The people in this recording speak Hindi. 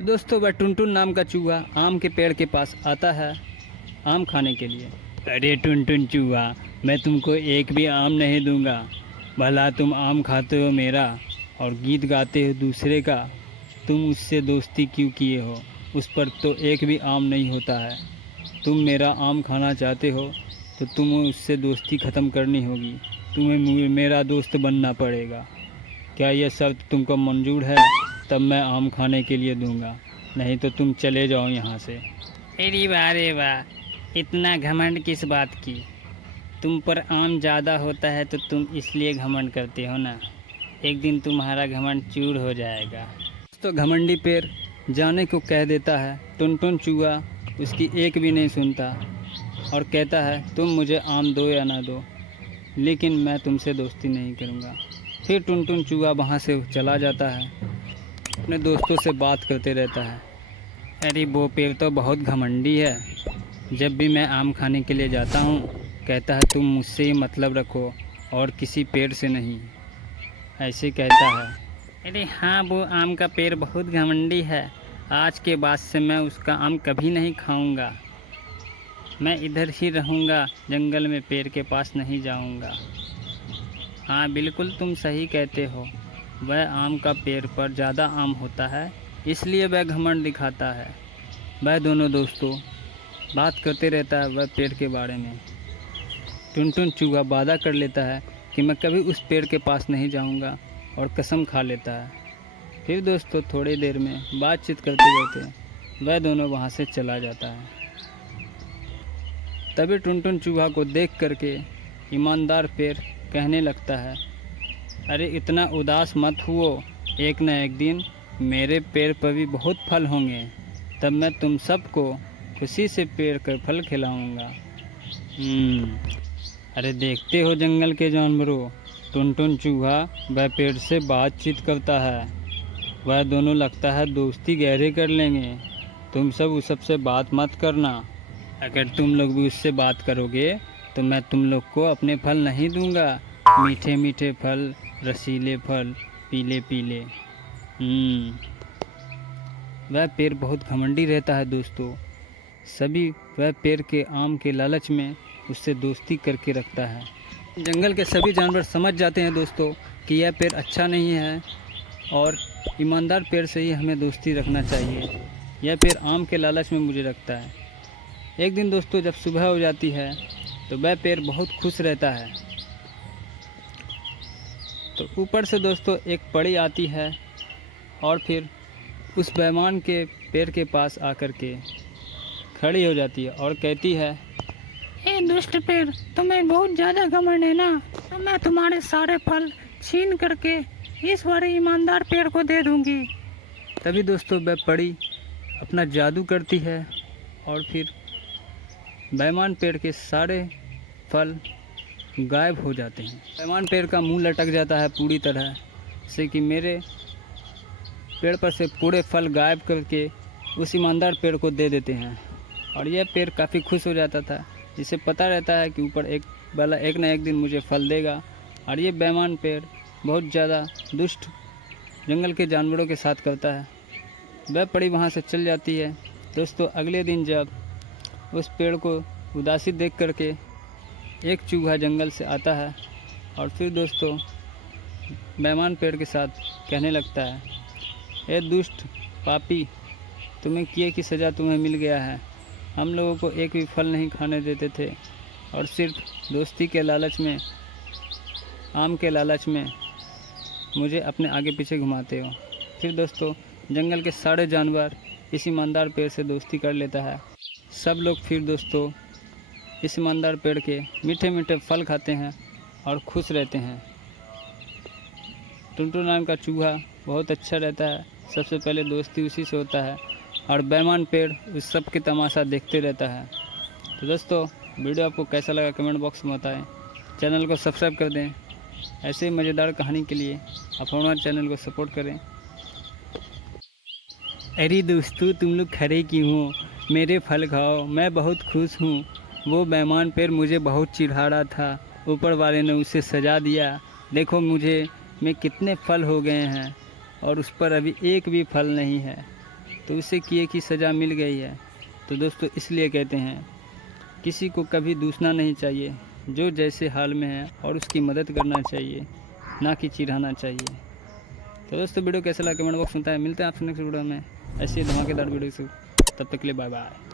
तो दोस्तों वह टुनटुन नाम का चूहा आम के पेड़ के पास आता है आम खाने के लिए। अरे टुनटुन चूहा, मैं तुमको एक भी आम नहीं दूंगा। भला तुम आम खाते हो मेरा और गीत गाते हो दूसरे का। तुम उससे दोस्ती क्यों किए हो? उस पर तो एक भी आम नहीं होता है। तुम मेरा आम खाना चाहते हो तो तुम्हें उससे दोस्ती ख़त्म करनी होगी। तुम्हें मेरा दोस्त बनना पड़ेगा। क्या यह शर्त तुमको मंजूर है? तब मैं आम खाने के लिए दूंगा, नहीं तो तुम चले जाओ यहाँ से। अरे वाह रे वाह, इतना घमंड किस बात की? तुम पर आम ज़्यादा होता है तो तुम इसलिए घमंड करते हो ना। एक दिन तुम्हारा घमंड चूर हो जाएगा। तो घमंडी पेड़ जाने को कह देता है। टुनटुन चूहा उसकी एक भी नहीं सुनता और कहता है तुम मुझे आम दो या ना दो, लेकिन मैं तुमसे दोस्ती नहीं करूँगा। फिर टुनटुन चूहा वहाँ से चला जाता है, अपने दोस्तों से बात करते रहता है। अरे वो पेड़ तो बहुत घमंडी है। जब भी मैं आम खाने के लिए जाता हूँ कहता है तुम मुझसे ही मतलब रखो और किसी पेड़ से नहीं, ऐसे कहता है। अरे हाँ, वो आम का पेड़ बहुत घमंडी है। आज के बाद से मैं उसका आम कभी नहीं खाऊंगा। मैं इधर ही रहूँगा, जंगल में पेड़ के पास नहीं जाऊँगा। हाँ बिल्कुल, तुम सही कहते हो। वह आम का पेड़ पर ज़्यादा आम होता है, इसलिए वह घमंड दिखाता है। वह दोनों दोस्तों बात करते रहता है वह पेड़ के बारे में। टुनटुन चूहा वादा कर लेता है कि मैं कभी उस पेड़ के पास नहीं जाऊंगा और कसम खा लेता है। फिर दोस्तों थोड़ी देर में बातचीत करते करते वह दोनों वहाँ से चला जाता है। तभी टुनटुन चूहा को देख करके ईमानदार पेड़ कहने लगता है, अरे इतना उदास मत हुओ, एक न एक दिन मेरे पेड़ पर भी बहुत फल होंगे, तब मैं तुम सबको खुशी से पेड़ कर फल खिलाऊंगा। अरे देखते हो जंगल के जानवरों, टुनटुन चूहा वह पेड़ से बातचीत करता है। वह दोनों लगता है दोस्ती गहरे कर लेंगे। तुम सब उस सबसे बात मत करना। अगर तुम लोग भी उससे बात करोगे तो मैं तुम लोग को अपने फल नहीं दूंगा। मीठे मीठे फल, रसीले फल, पीले पीले। वह पेड़ बहुत घमंडी रहता है दोस्तों। सभी वह पेड़ के आम के लालच में उससे दोस्ती करके रखता है। जंगल के सभी जानवर समझ जाते हैं दोस्तों कि यह पेड़ अच्छा नहीं है और ईमानदार पेड़ से ही हमें दोस्ती रखना चाहिए। यह पेड़ आम के लालच में मुझे रखता है। एक दिन दोस्तों जब सुबह हो जाती है तो वह पेड़ बहुत खुश रहता है। तो ऊपर से दोस्तों एक परी आती है और फिर उस बेईमान के पेड़ के पास आकर के खड़ी हो जाती है और कहती है, ए दुष्ट पेड़, तुम्हें बहुत ज़्यादा घमंड है ना, तो मैं तुम्हारे सारे फल छीन करके इस वाले ईमानदार पेड़ को दे दूंगी। तभी दोस्तों वह परी अपना जादू करती है और फिर बेईमान पेड़ के सारे फल गायब हो जाते हैं। बेईमान पेड़ का मुंह लटक जाता है पूरी तरह से कि मेरे पेड़ पर से पूरे फल गायब करके उस ईमानदार पेड़ को दे देते हैं। और यह पेड़ काफ़ी खुश हो जाता था, जिसे पता रहता है कि ऊपर एक वाला एक न एक दिन मुझे फल देगा। और ये बेईमान पेड़ बहुत ज़्यादा दुष्ट जंगल के जानवरों के साथ करता है। वह परी वहाँ से चल जाती है। दोस्तों अगले दिन जब उस पेड़ को उदासी देख करके एक चूहा जंगल से आता है और फिर दोस्तों बेईमान पेड़ के साथ कहने लगता है, ए दुष्ट पापी, तुम्हें किए की सज़ा तुम्हें मिल गया है। हम लोगों को एक भी फल नहीं खाने देते थे और सिर्फ दोस्ती के लालच में, आम के लालच में मुझे अपने आगे पीछे घुमाते हो। फिर दोस्तों जंगल के सारे जानवर इस ईमानदार पेड़ से दोस्ती कर लेता है। सब लोग फिर दोस्तों इस ईमानदार पेड़ के मीठे मीठे फल खाते हैं और खुश रहते हैं। टुनटुन नाम का चूहा बहुत अच्छा रहता है। सबसे पहले दोस्ती उसी से होता है और बेईमान पेड़ उस सब की तमाशा देखते रहता है। तो दोस्तों वीडियो आपको कैसा लगा कमेंट बॉक्स में बताएं। चैनल को सब्सक्राइब कर दें। ऐसे ही मज़ेदार कहानी के लिए आप हमारे चैनल को सपोर्ट करें। अरे दोस्तों तुम लोग खड़े क्यों हो? मेरे फल खाओ, मैं बहुत खुश हूँ। वो बेईमान पेड़ मुझे बहुत चिढ़ा रहा था, ऊपर वाले ने उसे सजा दिया। देखो मुझे में कितने फल हो गए हैं और उस पर अभी एक भी फल नहीं है। तो उसे किए की सज़ा मिल गई है। तो दोस्तों इसलिए कहते हैं किसी को कभी दूसना नहीं चाहिए, जो जैसे हाल में है और उसकी मदद करना चाहिए, ना कि चिढ़ाना चाहिए। तो दोस्तों वीडियो कैसा लगा कमेंट बॉक्स में बताएं। मिलते हैं आपसे नेक्स्ट वीडियो में ऐसी धमाकेदार वीडियो से, तब तक के लिए बाय बाय।